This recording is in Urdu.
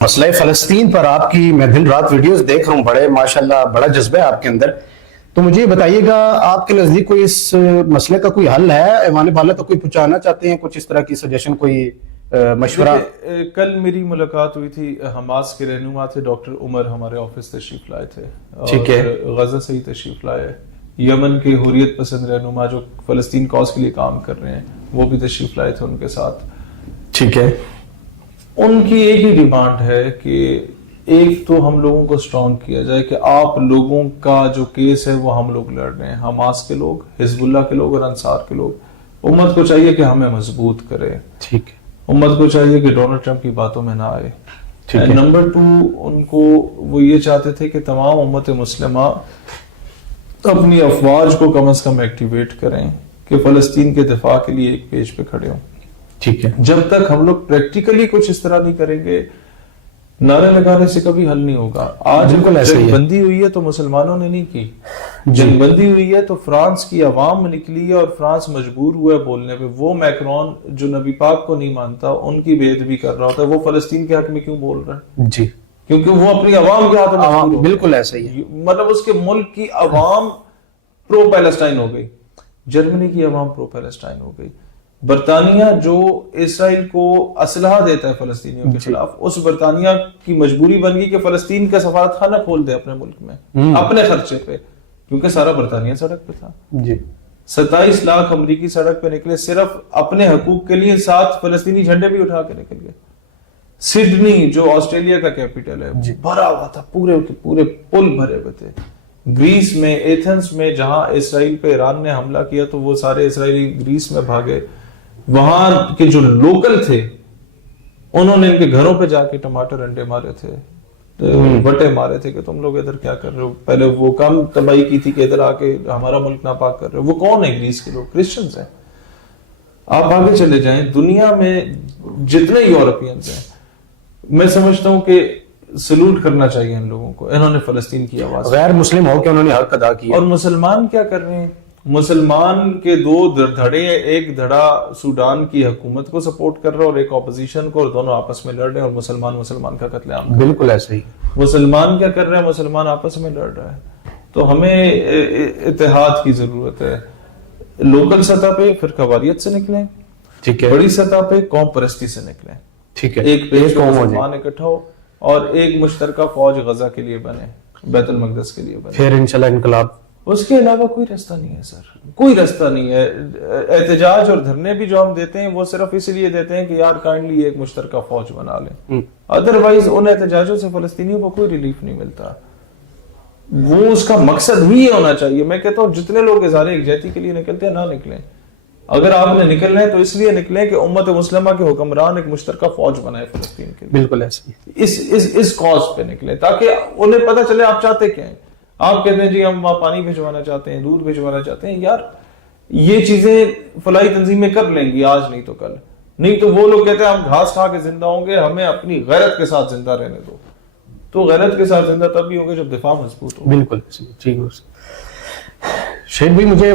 مسئلہ فلسطین پر آپ کی میں دن رات ویڈیوز دیکھ رہا ہوں، بڑے ماشاءاللہ بڑا جذبہ ہے آپ کے اندر. تو مجھے یہ بتائیے گا آپ کے نزدیک کوئی اس مسئلے کا کوئی حل ہے؟ ایوان بالا تو کوئی پہنچانا چاہتے ہیں کچھ اس طرح کی سجیشن، کوئی مشورہ؟ کل میری ملاقات ہوئی تھی حماس کے رہنما تھے ڈاکٹر عمر، ہمارے آفس تشریف لائے تھے، ٹھیک ہے. اور غزہ سے ہی تشریف لائے. یمن کے حریت پسند رہنما جو فلسطین کاز کے لیے کام کر رہے ہیں وہ بھی تشریف لائے تھے ان کے ساتھ. ٹھیک ہے. ان کی ایک ہی ڈیمانڈ ہے کہ ایک تو ہم لوگوں کو سٹرونگ کیا جائے کہ آپ لوگوں کا جو کیس ہے وہ ہم لوگ لڑ رہے ہیں، حماس کے لوگ، حزب اللہ کے لوگ اور انصار کے لوگ. امت کو چاہیے کہ ہمیں مضبوط کرے. ٹھیک ہے. امت کو چاہیے کہ ڈونلڈ ٹرمپ کی باتوں میں نہ آئے. نمبر 2 ان کو وہ یہ چاہتے تھے کہ تمام امت مسلمہ اپنی افواج کو کم از کم ایکٹیویٹ کریں کہ فلسطین کے دفاع کے لیے ایک پیج پہ کھڑے ہوں. ٹھیک ہے. جب تک ہم لوگ پریکٹیکلی کچھ اس طرح نہیں کریں گے، نعرے لگانے سے کبھی حل نہیں ہوگا. آج جنگ بندی ہوئی ہے تو مسلمانوں نے نہیں کی. جنگ بندی ہوئی ہے تو فرانس کی عوام نکلی ہے اور فرانس مجبور ہوا ہے بولنے پہ. وہ میکرون جو نبی پاک کو نہیں مانتا، ان کی بے ادبی کر رہا ہوتا ہے، وہ فلسطین کے حق میں کیوں بول رہا ہے؟ جی، کیونکہ وہ اپنی عوام کے ہاتھ میں بالکل ایسا ہی ہے. مطلب اس کے ملک کی عوام پرو پیلسٹائن ہو گئی، جرمنی کی عوام پرو پیلسٹائن ہو گئی. برطانیہ جو اسرائیل کو اسلحہ دیتا ہے فلسطینیوں کے خلاف، اس برطانیہ کی مجبوری بن گئی کہ فلسطین کا سفارت خانہ کھول دے اپنے ملک میں اپنے خرچے پہ، کیونکہ سارا برطانیہ سڑک پہ تھا. جی، 27 لاکھ امریکی سڑک پہ نکلے صرف اپنے حقوق کے لیے، 7 فلسطینی جھنڈے بھی اٹھا کے نکل گئے. سڈنی جو آسٹریلیا کا کیپٹل ہے بھرا ہوا تھا، پورے کے پورے پل بھرے ہوئے تھے. گریس میں، ایتھنس میں جہاں اسرائیل پہ ایران نے حملہ کیا تو وہ سارے اسرائیلی گریس میں بھاگے. وہاں کے جو لوکل تھے انہوں نے ان کے گھروں پہ جا کے ٹماٹر انڈے مارے تھے، وٹے مارے تھے کہ تم لوگ ادھر کیا کر رہے ہو. پہلے وہ کم تباہی کی تھی کہ ادھر آ کے ہمارا ملک ناپاک کر رہے ہو. وہ کون ہے گریس کے لوگ؟ کرسچنز ہیں. آپ آگے چلے جائیں دنیا میں جتنے یورپینز ہیں، میں سمجھتا ہوں کہ سلوٹ کرنا چاہیے ان لوگوں کو. انہوں نے فلسطین کی آواز، غیر مسلم ہو کے انہوں نے حق ادا کیا. اور مسلمان کیا کر رہے ہیں؟ مسلمان کے 2 دھڑے ہیں. ایک دھڑا سوڈان کی حکومت کو سپورٹ کر رہا ہے اور ایک اپوزیشن کو، اور دونوں آپس میں لڑ رہے ہیں اور مسلمان کا قتل عام. بالکل ایسا ہی. مسلمان کیا کر رہے ہیں؟ مسلمان آپس میں لڑ رہا ہے. تو ہمیں اتحاد کی ضرورت ہے. لوکل سطح پہ فرقہ واریت سے نکلیں، ٹھیک ہے. بڑی سطح پہ قوم پرستی سے نکلیں. ٹھیک ہے. ایک پیج پہ مسلمان اکٹھا ہو اور ایک مشترکہ فوج غزہ کے لیے بنے، بیت المقدس کے لیے بنے. پھر انشاءاللہ انقلاب. اس کے علاوہ کوئی راستہ نہیں ہے سر، کوئی راستہ نہیں ہے. احتجاج اور دھرنے بھی جو ہم دیتے ہیں وہ صرف اس لیے دیتے ہیں کہ یار کائنڈلی ایک مشترکہ فوج بنا لیں. ادروائز ان احتجاجوں سے فلسطینیوں کو کوئی ریلیف نہیں ملتا. وہ اس کا مقصد ہی ہونا چاہیے. میں کہتا ہوں جتنے لوگ اظہار یکجہتی کے لیے نکلتے ہیں نہ نکلیں. اگر آپ نے نکلنا ہے تو اس لیے نکلیں کہ امت مسلمہ کے حکمران ایک مشترکہ فوج بنائے فلسطین کے لیے. بالکل ایسے اس کاز پہ نکلیں تاکہ انہیں پتہ چلے آپ چاہتے کیا ہیں. آپ کہتے ہیں جی ہم وہاں پانی بھجوانا چاہتے ہیں، دودھ بھجوانا چاہتے ہیں. یار یہ چیزیں فلاحی تنظیمیں کر لیں گی آج نہیں تو کل. نہیں تو وہ لوگ کہتے ہیں ہم گھاس کھا کے زندہ ہوں گے، ہمیں اپنی غیرت کے ساتھ زندہ رہنے دو. تو غیرت کے ساتھ زندہ تب بھی ہوگے جب دفاع مضبوط ہو. بالکل ٹھیک ہے. شیخ بھائی مجھے